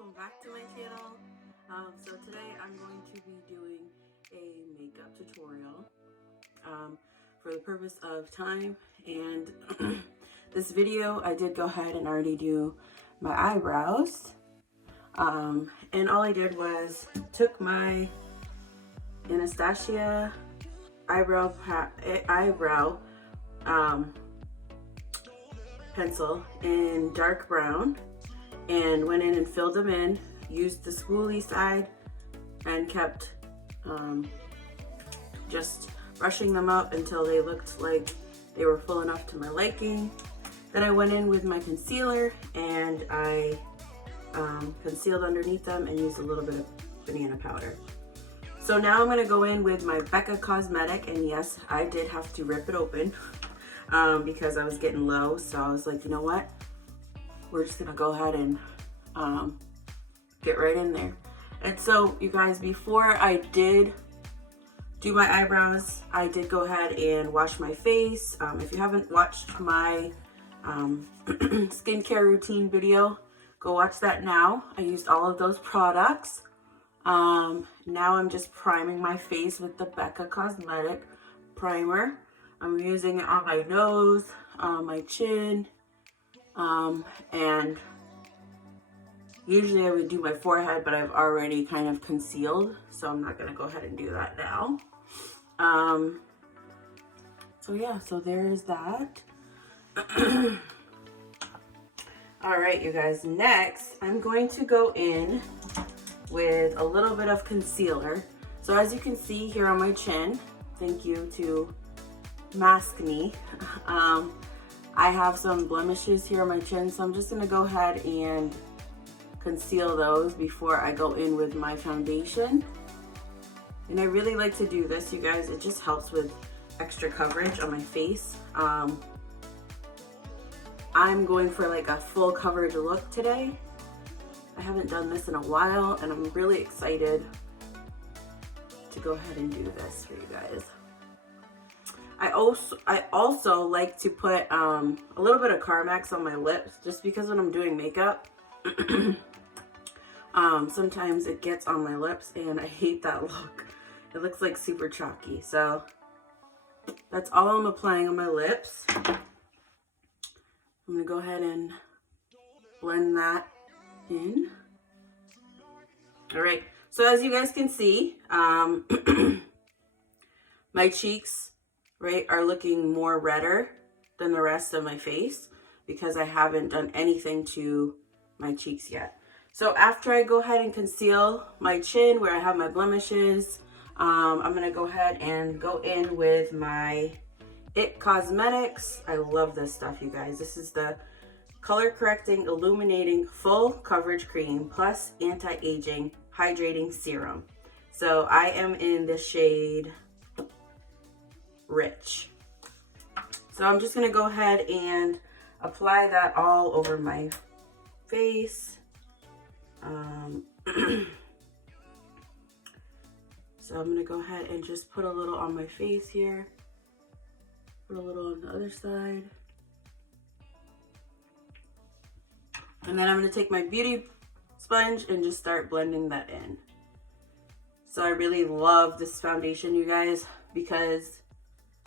welcome back to my channel. So today I'm going to be doing a makeup tutorial for the purpose of time, and this video I did go ahead and already do my eyebrows, and all I did was took my Anastasia eyebrow pencil in dark brown and went in and filled them in, used the spoolie side, and kept just brushing them up until they looked like they were full enough to my liking. Then I went in with my concealer and I concealed underneath them and used a little bit of banana powder. So now I'm going to go in with my Becca Cosmetic, and yes, I did have to rip it open because I was getting low, so I was like, you know what? We're just gonna go ahead and get right in there. And so you guys, before I did do my eyebrows, I did go ahead and wash my face. If you haven't watched my skincare routine video, go watch that now. I used all of those products. Now I'm just priming my face with the Becca Cosmetic primer. I'm using it on my nose, my chin, and usually I would do my forehead, but I've already kind of concealed, so I'm not gonna go ahead and do that now. So yeah, so there's that. All right, you guys, next I'm going to go in with a little bit of concealer. So as you can see here on my chin, thank you to Mask Me, I have some blemishes here on my chin, so I'm just gonna go ahead and conceal those before I go in with my foundation. And I really like to do this, you guys. It just helps with extra coverage on my face. I'm going for like a full coverage look today. I haven't done this in a while, and I'm really excited to go ahead and do this for you guys. I also like to put a little bit of Carmex on my lips, just because when I'm doing makeup, sometimes it gets on my lips and I hate that look. It looks like super chalky. So that's all I'm applying on my lips. I'm gonna go ahead and blend that in. All right, so as you guys can see, my cheeks, right, are looking more redder than the rest of my face because I haven't done anything to my cheeks yet. So after I go ahead and conceal my chin where I have my blemishes, I'm gonna go ahead and go in with my IT Cosmetics. I love this stuff, you guys. This is the Color Correcting Illuminating Full Coverage Cream plus Anti-Aging Hydrating Serum. So I am in the shade Rich. So I'm just gonna go ahead and apply that all over my face. So I'm gonna go ahead and just put a little on my face here, put a little on the other side, and then I'm gonna take my beauty sponge and just start blending that in. So I really love this foundation, you guys, because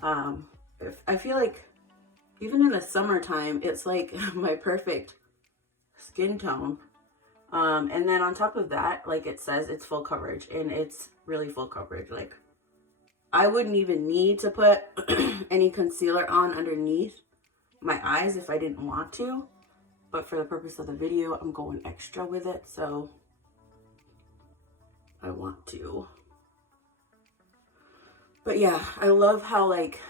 I feel like even in the summertime, it's like my perfect skin tone. And then on top of that, like it says, it's full coverage, and it's really full coverage. Like I wouldn't even need to put any concealer on underneath my eyes if I didn't want to, but for the purpose of the video, I'm going extra with it, so I want to. But yeah, I love how like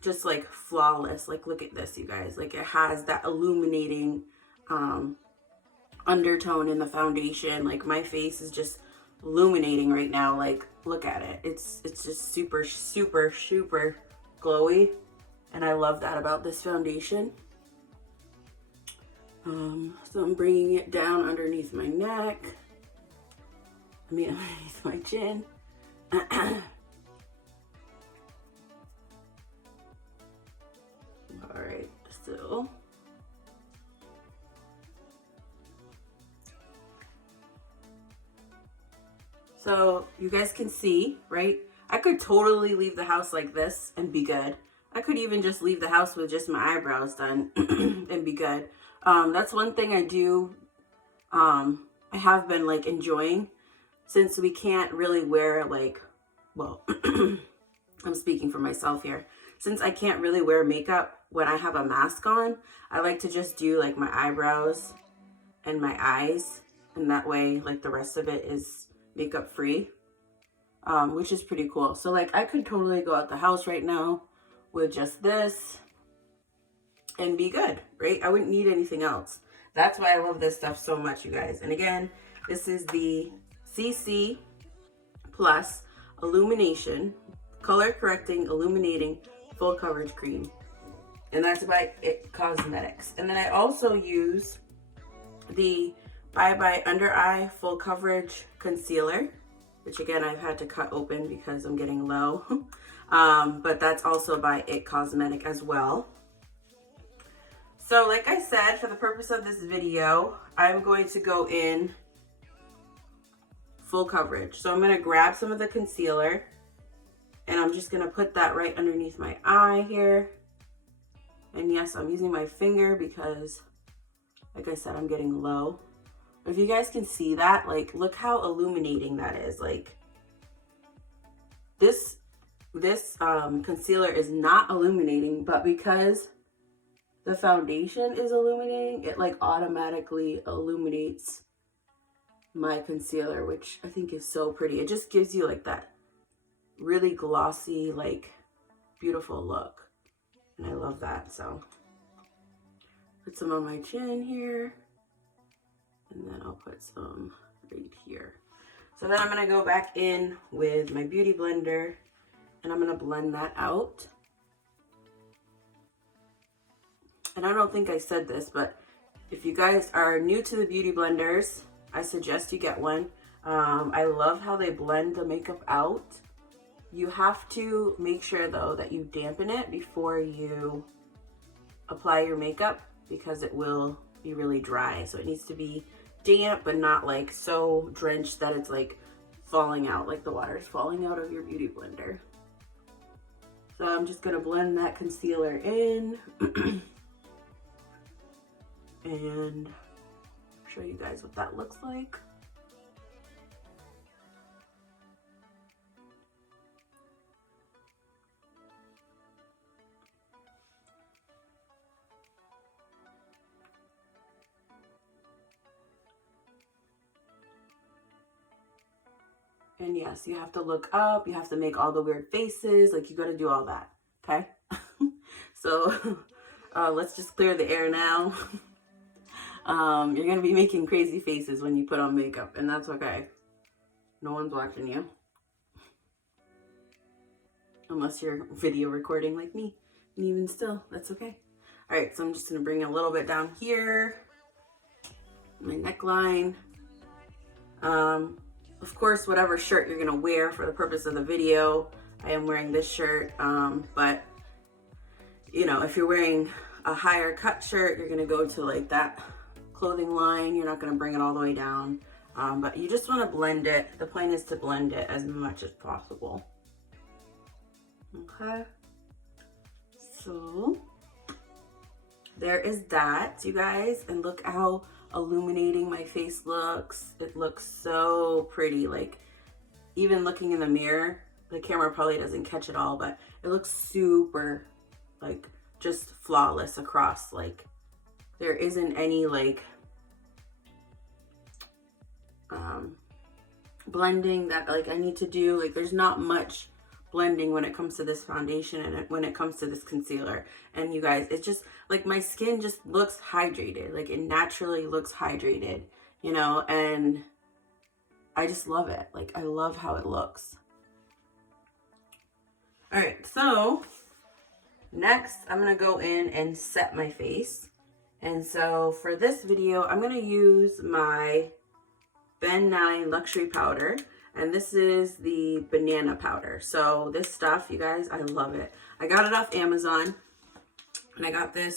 just like flawless, like look at this, you guys, like it has that illuminating undertone in the foundation. Like my face is just illuminating right now. Like look at it, it's just super glowy, and I love that about this foundation. So I'm bringing it down underneath my neck, underneath my chin. All right, so So you guys can see, right? I could totally leave the house like this and be good. I could even just leave the house with just my eyebrows done and be good. That's one thing I do. I have been like enjoying, since we can't really wear like, well, I'm speaking for myself here. Since I can't really wear makeup when I have a mask on, I like to just do like my eyebrows and my eyes. And that way, like the rest of it is makeup free, which is pretty cool. So like I could totally go out the house right now with just this and be good, right? I wouldn't need anything else. That's why I love this stuff so much, you guys. And again, this is the CC Plus Illumination Color Correcting Illuminating Full Coverage Cream. And that's by IT Cosmetics. And then I also use the Bye Bye Under Eye Full Coverage Concealer, which again, I've had to cut open because I'm getting low. But that's also by IT Cosmetic as well. So like I said, for the purpose of this video, I'm going to go in full coverage. So I'm going to grab some of the concealer and I'm just going to put that right underneath my eye here. And yes, I'm using my finger because, like I said, I'm getting low. If you guys can see that, like, look how illuminating that is. Like, this concealer is not illuminating, but because the foundation is illuminating, it like automatically illuminates my concealer, which I think is so pretty. It just gives you like that really glossy, like beautiful look. And I love that. So put some on my chin here. And then I'll put some right here. So then I'm going to go back in with my Beauty Blender and I'm going to blend that out. And I don't think I said this, but if you guys are new to the Beauty Blenders, I suggest you get one. I love how they blend the makeup out. You have to make sure though that you dampen it before you apply your makeup because it will be really dry. So it needs to be damp, but not like so drenched that it's like falling out, like the water is falling out of your Beauty Blender. So I'm just gonna blend that concealer in and show you guys what that looks like. And yes, you have to look up, you have to make all the weird faces, like you got to do all that, okay? So let's just clear the air now. You're going to be making crazy faces when you put on makeup, and that's okay. No one's watching you. Unless you're video recording like me. And even still, that's okay. All right, so I'm just going to bring a little bit down here. My neckline. Of course, whatever shirt you're gonna wear for the purpose of the video. I am wearing this shirt, but you know, if you're wearing a higher cut shirt, you're gonna go to like that clothing line. You're not gonna bring it all the way down, but you just wanna blend it. The point is to blend it as much as possible. Okay, so there is that, you guys, and look how illuminating my face looks. It looks so pretty. Like, even looking in the mirror, the camera probably doesn't catch it all, but it looks super, like, just flawless across. Like, there isn't any like blending that like I need to do. Like, there's not much blending when it comes to this foundation and when it comes to this concealer. And you guys, it's just like my skin just looks hydrated. Like, it naturally looks hydrated, you know, and I just love it. Like, I love how it looks. All right, so next I'm gonna go in and set my face. And so for this video, I'm gonna use my Ben 9 Luxury Powder. And this is the banana powder. So this stuff, you guys, I love it. I got it off Amazon. And I got this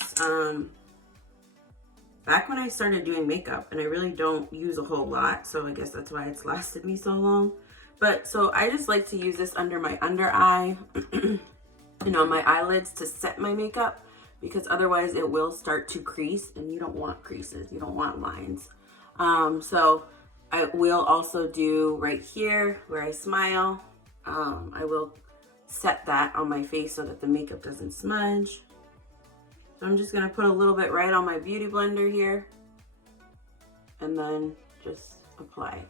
back when I started doing makeup. And I really don't use a whole lot. So I guess that's why it's lasted me so long. But so I just like to use this under my under eye and on my eyelids to set my makeup, because otherwise it will start to crease, and you don't want creases, you don't want lines. So I will also do right here where I smile. I will set that on my face so that the makeup doesn't smudge. So I'm just gonna put a little bit right on my beauty blender here, and then just apply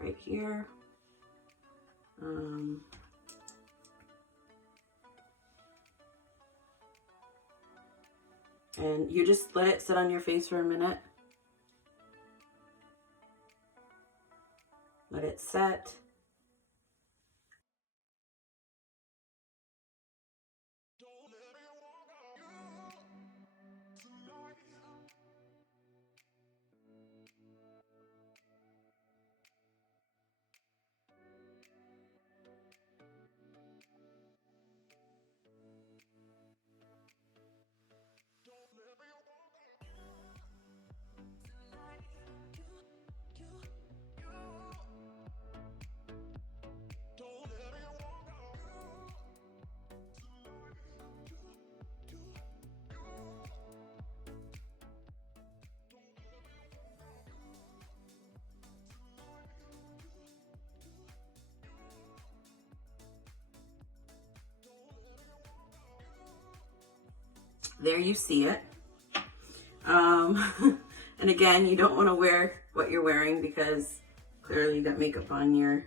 right here. And you just let it sit on your face for a minute. Let it set. There you see it. And again, you don't want to wear what you're wearing because clearly you got makeup on your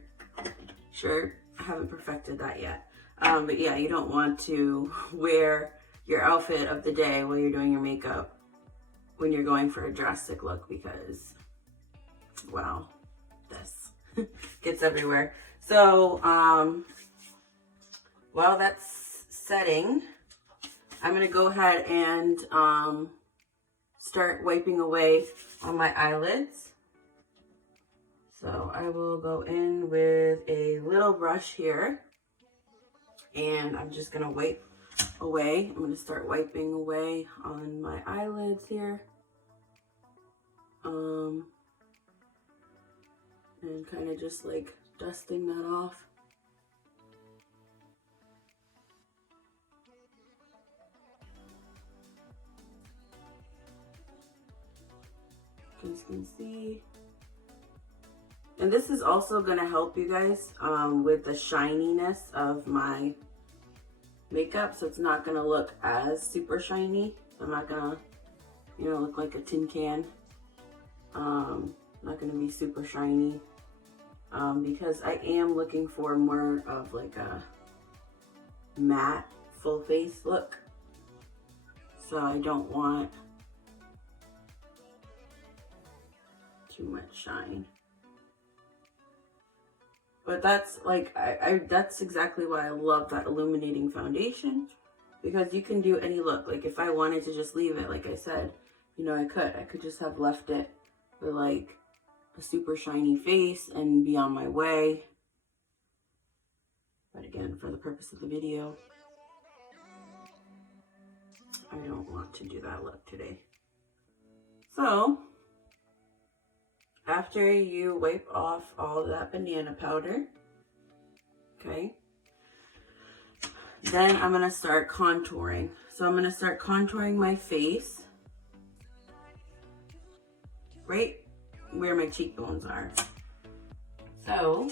shirt. I haven't perfected that yet. But yeah, you don't want to wear your outfit of the day while you're doing your makeup when you're going for a drastic look, because, wow, this gets everywhere. So while that's setting, I'm gonna go ahead and start wiping away on my eyelids. So I will go in with a little brush here, and I'm just gonna wipe away. I'm gonna start wiping away on my eyelids here. And kind of just like dusting that off. As you can see. And this is also gonna help you guys with the shininess of my makeup, so it's not gonna look as super shiny. I'm not gonna, you know, look like a tin can. Not gonna be super shiny because I am looking for more of like a matte full face look. So I don't want too much shine. But that's like, that's exactly why I love that illuminating foundation, because you can do any look. Like if I wanted to just leave it, like I said, you know, I could just have left it with like a super shiny face and be on my way. But again, for the purpose of the video, I don't want to do that look today. So after you wipe off all that banana powder, okay, then I'm gonna start contouring. So I'm gonna start contouring my face right where my cheekbones are. So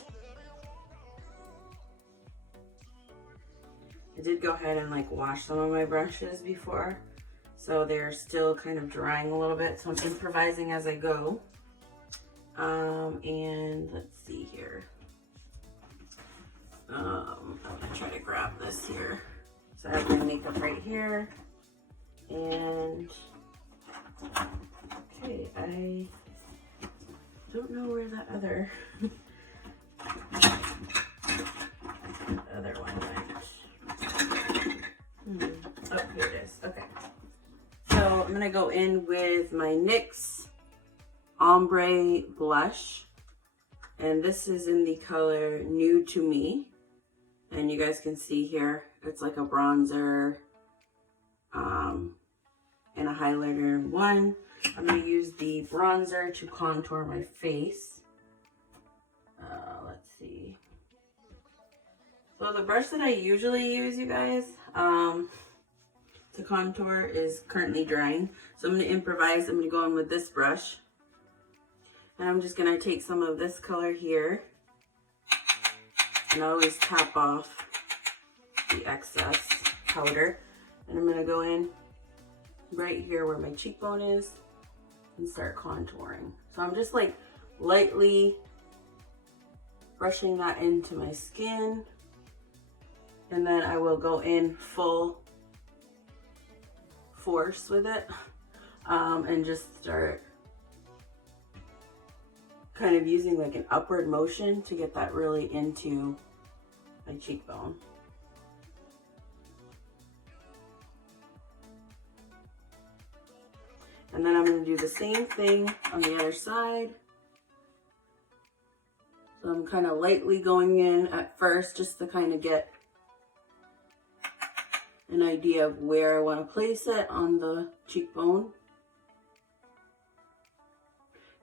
I did go ahead and like wash some of my brushes before, so they're still kind of drying a little bit. So I'm improvising as I go. And let's see here. I'm gonna try to grab this here. So I have my makeup right here. And okay, I don't know where that other one went. Oh, here it is. Okay. So I'm gonna go in with my NYX Ombre blush, and this is in the color Nude to Me, and you guys can see here it's like a bronzer and a highlighter in one. I'm going to use the bronzer to contour my face. Let's see. So the brush that I usually use, you guys, to contour is currently drying. So I'm going to improvise. I'm going to go in with this brush. And I'm just going to take some of this color here. And I always tap off the excess powder. And I'm going to go in right here where my cheekbone is and start contouring. So I'm just like lightly brushing that into my skin. And then I will go in full force with it and just start kind of using like an upward motion to get that really into my cheekbone. And then I'm going to do the same thing on the other side. So I'm kind of lightly going in at first just to kind of get an idea of where I want to place it on the cheekbone.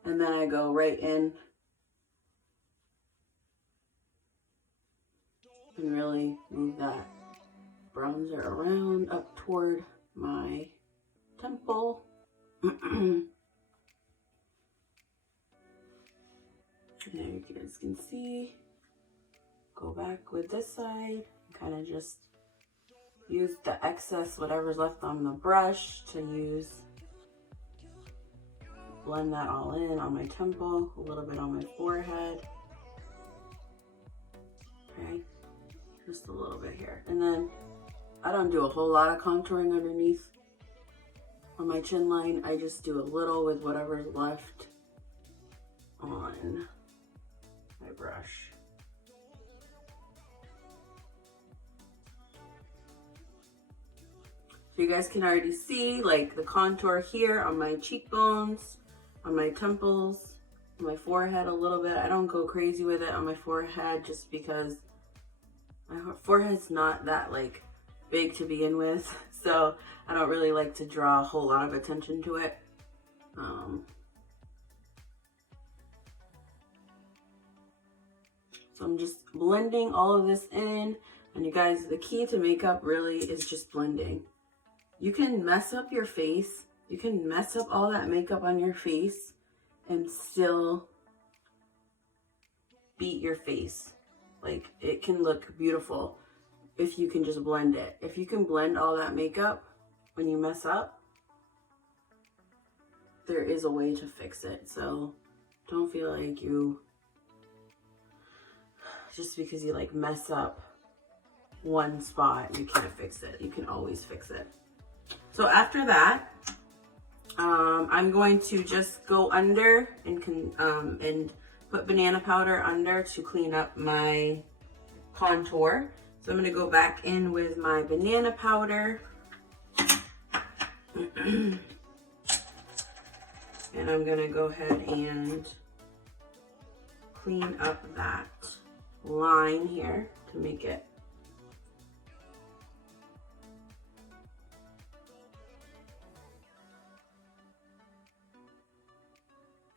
And then I go right in and really move that bronzer around up toward my temple. There you guys can see. Go back with this side, kind of just use the excess, whatever's left on the brush, to blend that all in on my temple, a little bit on my forehead. Okay, just a little bit here. And then I don't do a whole lot of contouring underneath on my chin line. I just do a little with whatever's left on my brush. So you guys can already see like the contour here on my cheekbones, on my temples, on my forehead a little bit. I don't go crazy with it on my forehead just because my forehead's not that like big to begin with. So I don't really like to draw a whole lot of attention to it. So I'm just blending all of this in. And you guys, the key to makeup really is just blending. You can mess up your face. You can mess up all that makeup on your face and still beat your face. Like, it can look beautiful if you can just blend it. If you can blend all that makeup when you mess up, there is a way to fix it. So don't feel like you, just because you like mess up one spot, you can't fix it. You can always fix it. So after that, I'm going to just go under and put banana powder under to clean up my contour. So I'm going to go back in with my banana powder. And I'm going to go ahead and clean up that line here to make it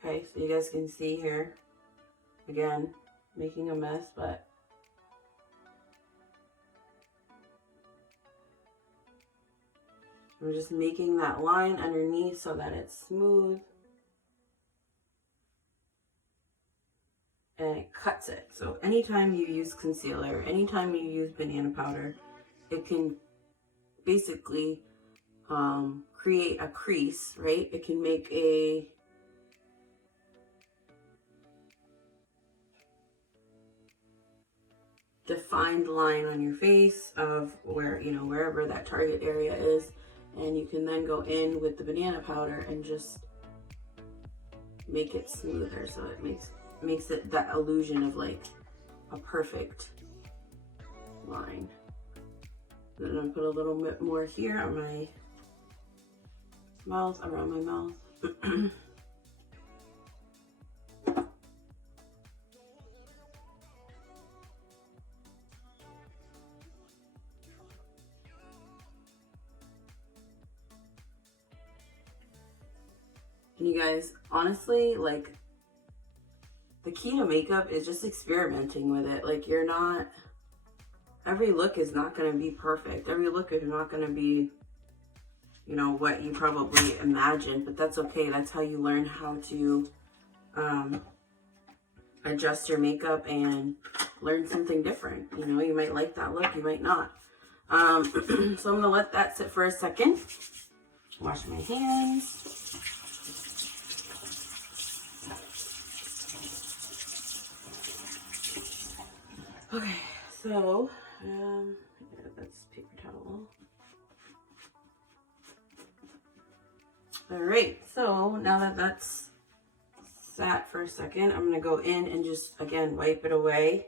okay. So you guys can see here, again, making a mess, but I'm just making that line underneath so that it's smooth and it cuts it. So anytime you use concealer, anytime you use banana powder, it can basically create a crease, right? It can make a defined line on your face of where, you know, wherever that target area is. And you can then go in with the banana powder and just make it smoother. So it makes it that illusion of like a perfect line. And then I'm gonna put a little bit more here on my mouth, around my mouth. And you guys, honestly, like, the key to makeup is just experimenting with it. Like, every look is not going to be perfect. Every look is not going to be, you know, what you probably imagined, but that's okay. That's how you learn how to adjust your makeup and learn something different. You know, you might like that look, you might not. So I'm going to let that sit for a second. Wash my hands. Okay, so yeah, that's paper towel. All right, so now that that's sat for a second, I'm gonna go in and just, again, wipe it away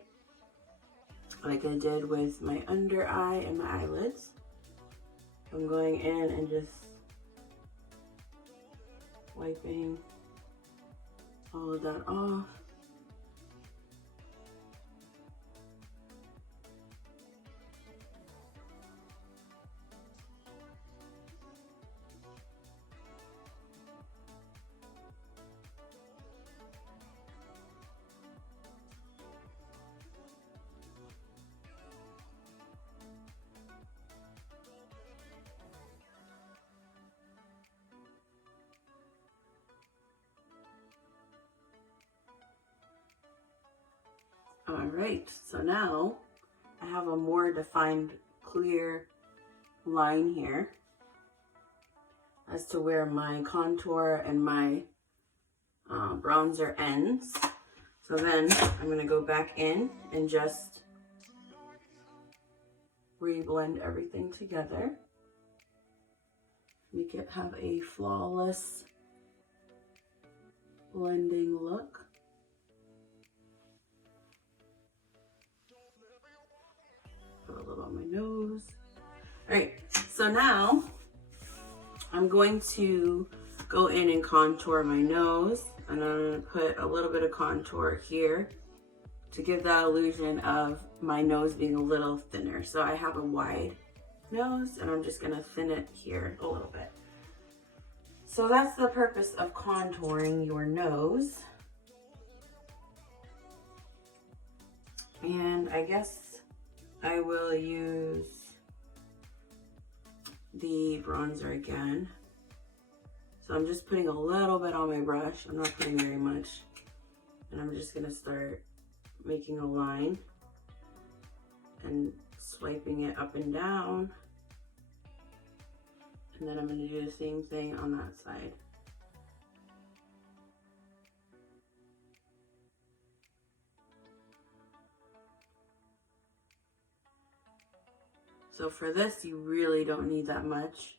like I did with my under eye and my eyelids. I'm going in and just wiping all of that off. All right, so now I have a more defined, clear line here as to where my contour and my bronzer ends. So then I'm going to go back in and just re-blend everything together. Make it have a flawless blending look. Put a little on my nose. All right, so now I'm going to go in and contour my nose, and I'm going to put a little bit of contour here to give that illusion of my nose being a little thinner. So I have a wide nose, and I'm just going to thin it here a little bit. So that's the purpose of contouring your nose. And I guess I will use the bronzer again. So I'm just putting a little bit on my brush. I'm not putting very much. And I'm just gonna start making a line and swiping it up and down. And then I'm gonna do the same thing on that side. So for this, you really don't need that much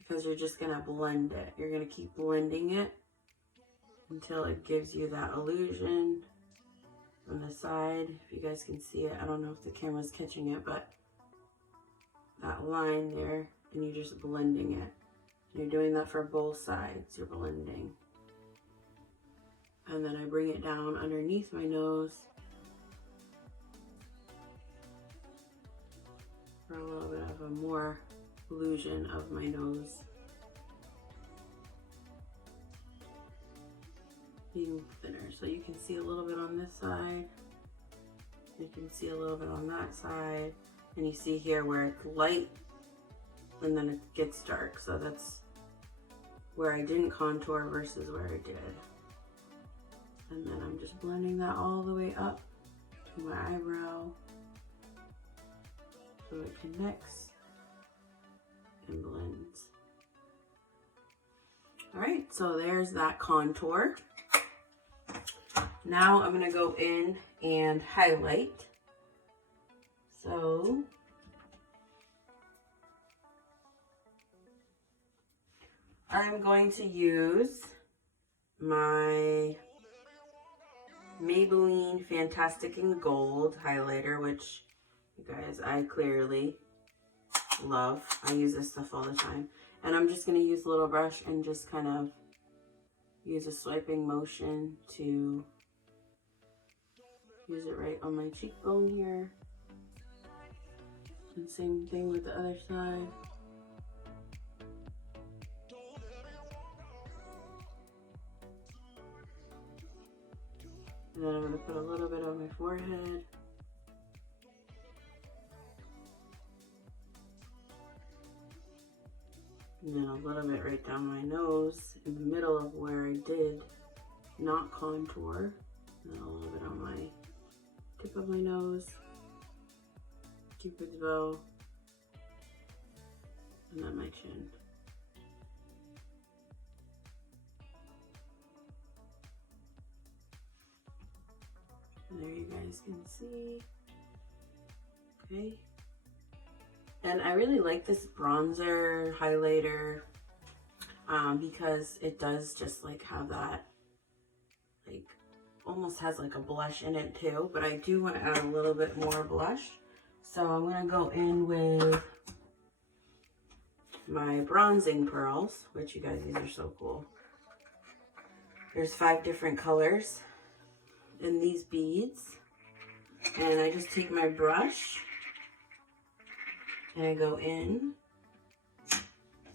because you're just gonna blend it. You're gonna keep blending it until it gives you that illusion on the side. If you guys can see it, I don't know if the camera's catching it, but that line there, and you're just blending it. And you're doing that for both sides, you're blending. And then I bring it down underneath my nose for a little bit of a more illusion of my nose being thinner. So you can see a little bit on this side, you can see a little bit on that side, and you see here where it's light and then it gets dark. So that's where I didn't contour versus where I did. And then I'm just blending that all the way up to my eyebrow so it connects and blends. All right, so there's that contour. Now I'm gonna go in and highlight. So I'm going to use my Maybelline Fantastic in Gold highlighter, which you guys, I clearly love. I use this stuff all the time. And I'm just going to use a little brush and just kind of use a swiping motion to use it right on my cheekbone here. And same thing with the other side. And then I'm going to put a little bit on my forehead. And then a little bit right down my nose in the middle of where I did not contour. And then a little bit on my tip of my nose, Cupid's bow, and then my chin. And there you guys can see. Okay. And I really like this bronzer highlighter because it does just like have that, like almost has like a blush in it too, but I do want to add a little bit more blush. So I'm going to go in with my bronzing pearls, which you guys, these are so cool. There's 5 different colors in these beads. And I just take my brush and I go in. So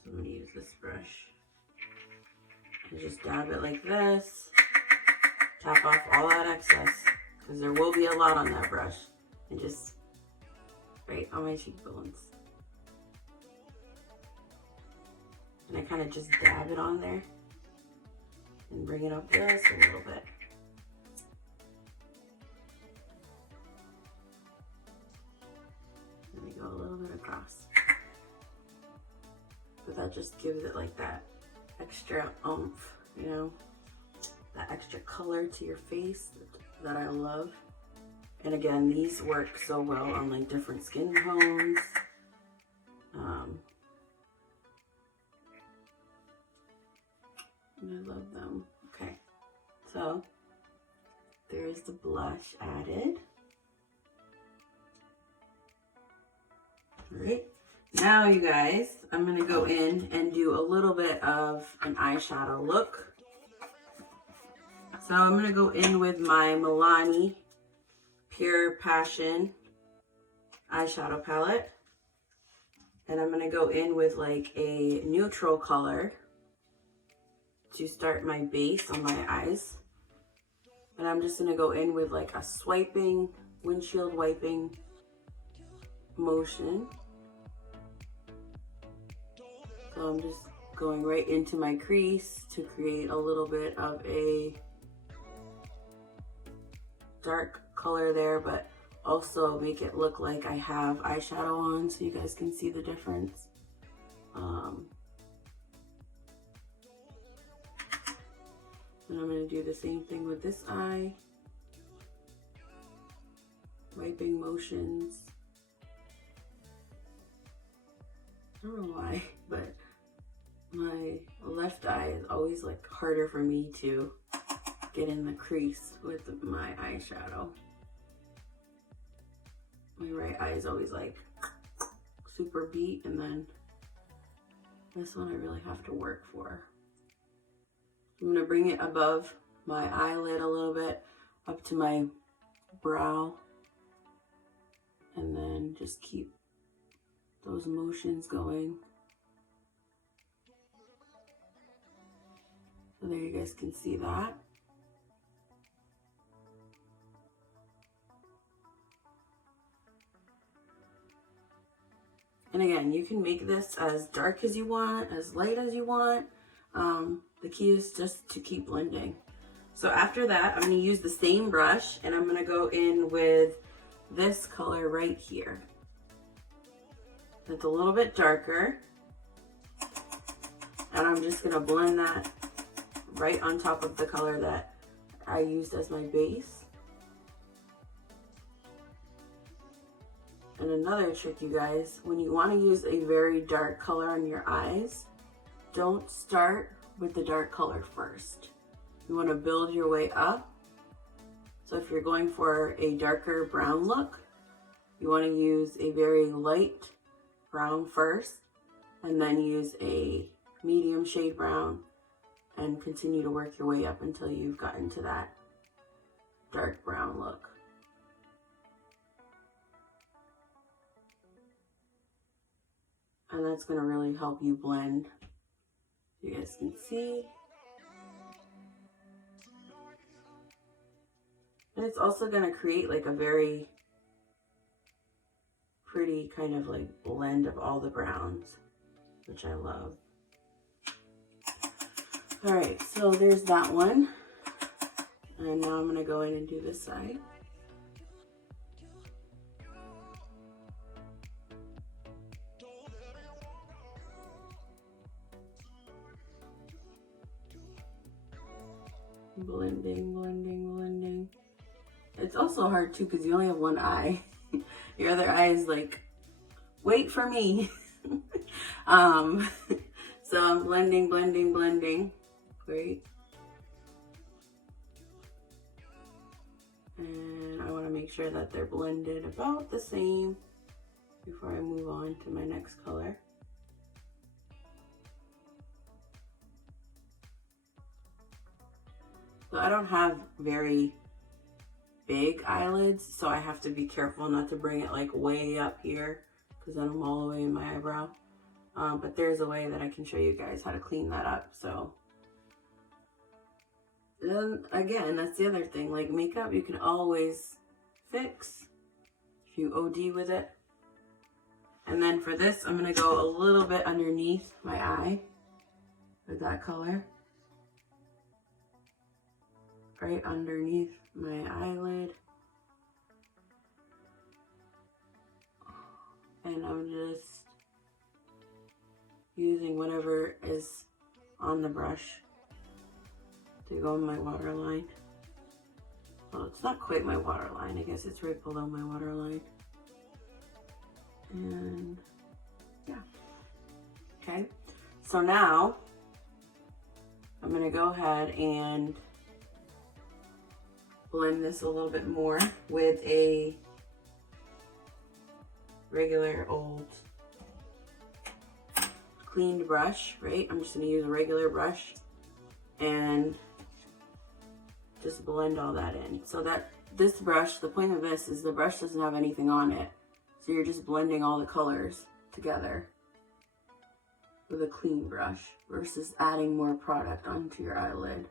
I'm going to use this brush. And just dab it like this. Tap off all that excess, because there will be a lot on that brush. And just right on my cheekbones. And I kind of just dab it on there and bring it up just a little bit. Let me go a little bit across. But that just gives it like that extra oomph, you know, that extra color to your face that I love. And again, these work so well on like different skin tones. And I love them. Okay, so there's the blush added. All right, now you guys, I'm gonna go in and do a little bit of an eyeshadow look. So I'm gonna go in with my Milani Pure Passion eyeshadow palette. And I'm gonna go in with like a neutral color to start my base on my eyes. And I'm just gonna go in with like a swiping, windshield wiping motion. So I'm just going right into my crease to create a little bit of a dark color there, but also make it look like I have eyeshadow on so you guys can see the difference. And I'm going to do the same thing with this eye. Wiping motions. I don't know why, but my left eye is always like harder for me to get in the crease with my eyeshadow. My right eye is always like super beat, and then this one I really have to work for. I'm gonna bring it above my eyelid a little bit, up to my brow, and then just keep those motions going. So there you guys can see that. And again, you can make this as dark as you want, as light as you want. The key is just to keep blending. So after that, I'm gonna use the same brush and I'm gonna go in with this color right here. It's a little bit darker. And I'm just gonna blend that right on top of the color that I used as my base. And another trick, you guys, when you want to use a very dark color on your eyes, don't start with the dark color first. You want to build your way up. So if you're going for a darker brown look, you want to use a very light brown first, and then use a medium shade brown and continue to work your way up until you've gotten to that dark brown look. And that's going to really help you blend. You guys can see. And it's also going to create like a very pretty kind of like blend of all the browns, which I love. All right, so there's that one. And now I'm going to go in and do this side. Blending, blending, blending. It's also hard too because you only have one eye. Your other eye is like, wait for me. So I'm blending, blending, blending. Great. And I want to make sure that they're blended about the same before I move on to my next color. So I don't have very big eyelids, so I have to be careful not to bring it like way up here because then I'm all the way in my eyebrow. But there's a way that I can show you guys how to clean that up. So then again, that's the other thing, like makeup, you can always fix if you OD with it. And then for this, I'm gonna go a little bit underneath my eye with that color. Right underneath my eyelid. And I'm just using whatever is on the brush to go in my waterline. Well, it's not quite my waterline. I guess it's right below my waterline. And yeah. Okay. So now I'm going to go ahead and blend this a little bit more with a regular old cleaned brush, right? I'm just going to use a regular brush and just blend all that in. So that this brush, the point of this is the brush doesn't have anything on it. So you're just blending all the colors together with a clean brush versus adding more product onto your eyelid.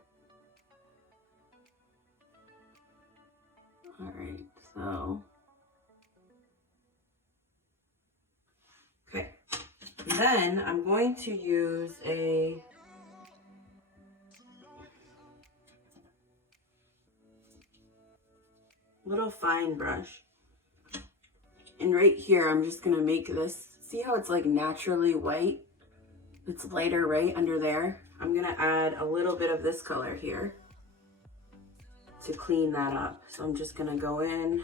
All right, so. Okay, then I'm going to use a little fine brush. And right here, I'm just gonna make this, see how it's like naturally white? It's lighter right under there. I'm gonna add a little bit of this color here to clean that up. So I'm just gonna go in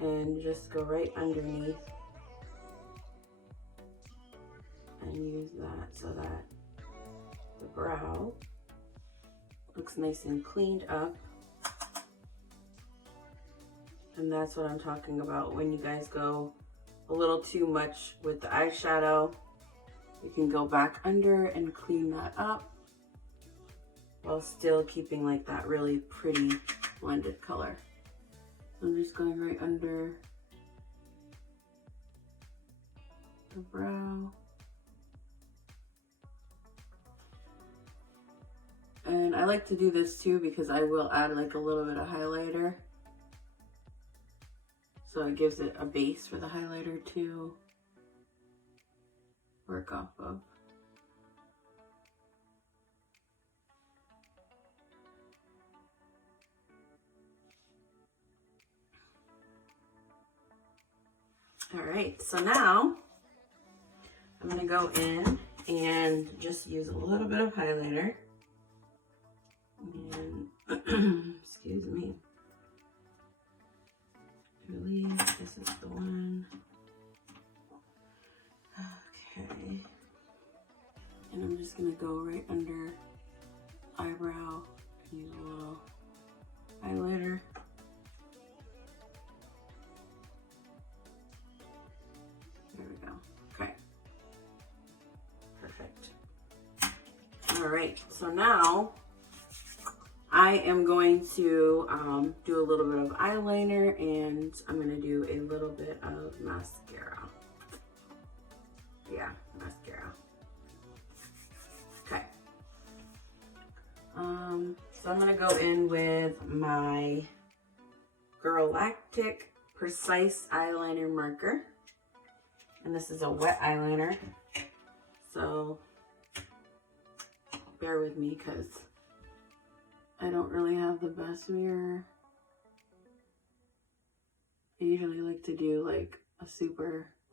and just go right underneath and use that so that the brow looks nice and cleaned up. And that's what I'm talking about when you guys go a little too much with the eyeshadow. You can go back under and clean that up while still keeping like that really pretty blended color. I'm just going right under the brow. And I like to do this too because I will add like a little bit of highlighter. So it gives it a base for the highlighter to work off of. All right, so now I'm gonna go in and just use a little bit of highlighter. And excuse me. I believe this is the one. Okay. And I'm just gonna go right under eyebrow and use a little highlighter. There we go. Okay. Perfect. All right, so now I am going to do a little bit of eyeliner and I'm going to do a little bit of mascara. Yeah, mascara. Okay. So I'm going to go in with my Galactic Precise Eyeliner Marker. And this is a wet eyeliner. So bear with me because I don't really have the best mirror. I usually like to do like I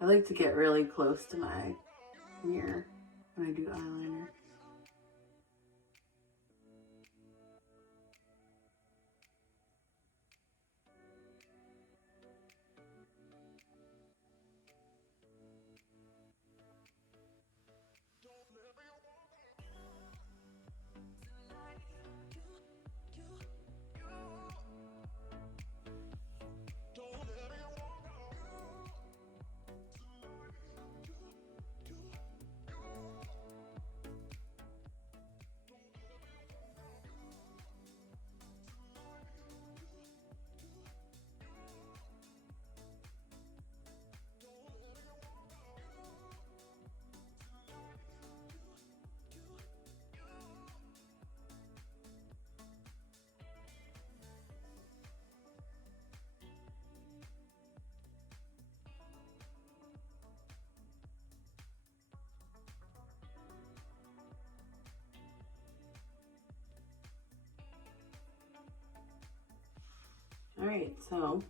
like to get really close to my mirror when I do eyeliner. All right, so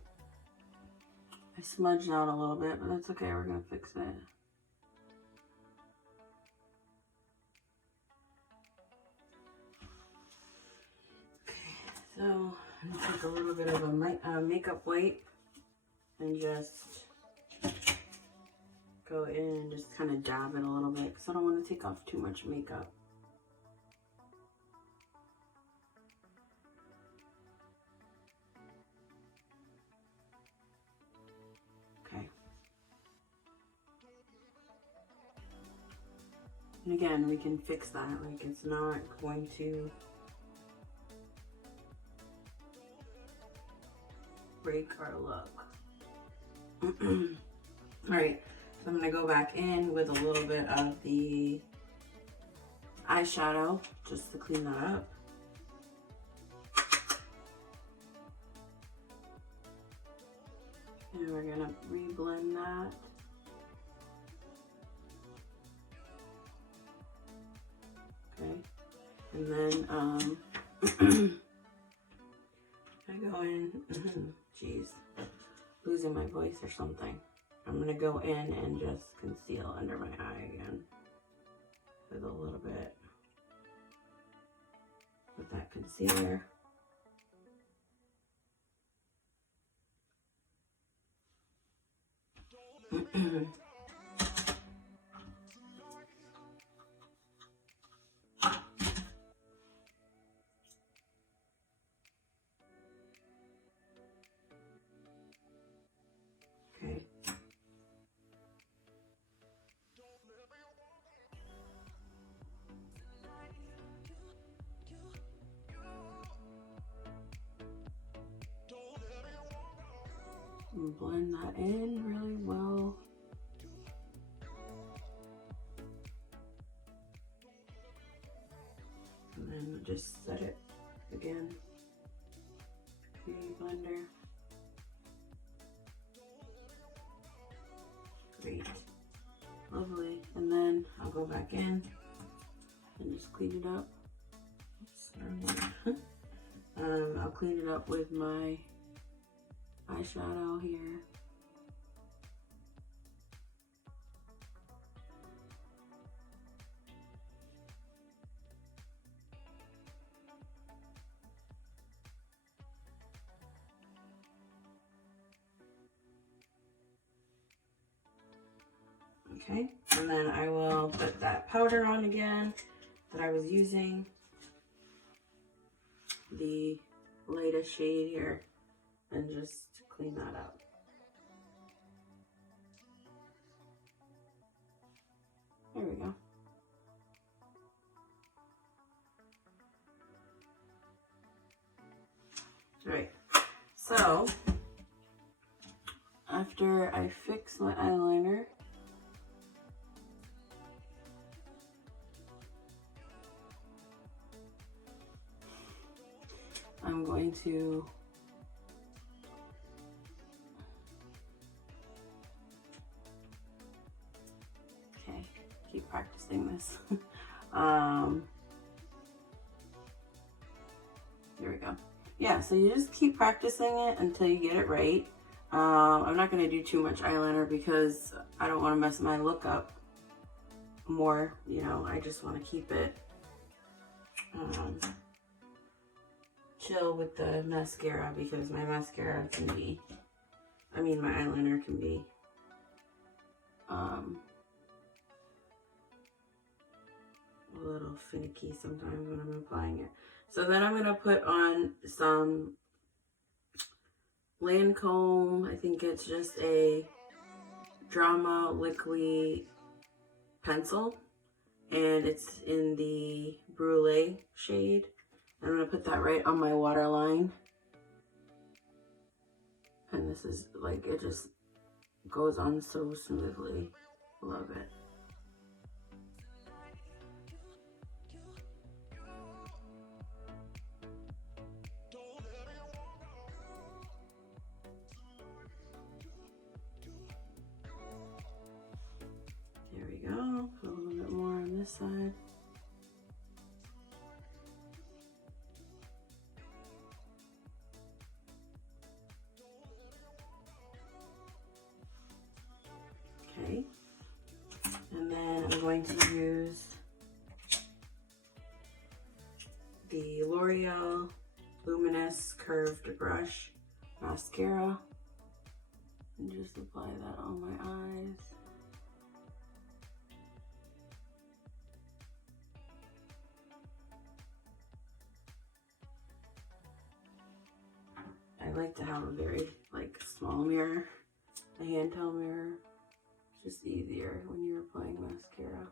I smudged out a little bit, but that's okay. We're gonna fix it. Okay, so I'm gonna take a little bit of a makeup wipe and just go in and just kind of dab it a little bit because I don't want to take off too much makeup. And again, we can fix that, like it's not going to break our look. All right, so I'm gonna go back in with a little bit of the eyeshadow just to clean that up. And we're gonna re-blend that. Okay, and then I go in, geez, losing my voice or something. I'm gonna go in and just conceal under my eye again with a little bit with that concealer. Okay. And blend that in really well. And then just set it again. Beauty blender. Great. Lovely. And then I'll go back in and just clean it up. Oops, I'll clean it up with my eyeshadow here. Okay, and then I will put that powder on again that I was using, the lightest shade here, and just clean that up. There we go. All right, so after I fix my eyeliner, going to keep practicing this. There we go. Yeah, so you just keep practicing it until you get it right. I'm not going to do too much eyeliner because I don't want to mess my look up more, you know. I just want to keep it chill with the mascara, because my mascara can be, I mean my eyeliner can be a little finicky sometimes when I'm applying it. So then I'm going to put on some Lancome, I think it's just a Drama Liquid pencil, and it's in the Brulee shade. I'm going to put that right on my waterline. And this is like, it just goes on so smoothly. Love it. There we go. Put a little bit more on this side. Okay. And then I'm going to use the L'Oreal Luminous Curved Brush Mascara and just apply that on my eyes. I like to have a very small mirror, a handheld mirror. It's just easier when you're applying mascara.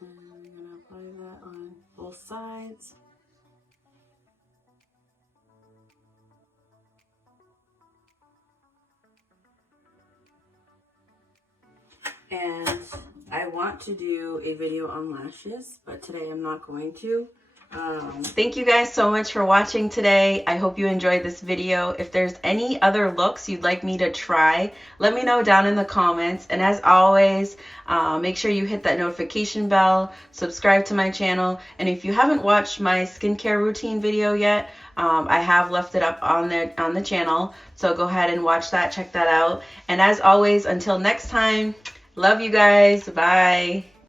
And I'm gonna apply that on both sides. And I want to do a video on lashes, but today I'm not going to. Thank you guys so much for watching today. I hope you enjoyed this video. If there's any other looks you'd like me to try, let me know down in the comments. And as always, make sure you hit that notification bell, subscribe to my channel. And if you haven't watched my skincare routine video yet, I have left it up on the channel. So go ahead and watch that, check that out. And as always, until next time, love you guys. Bye.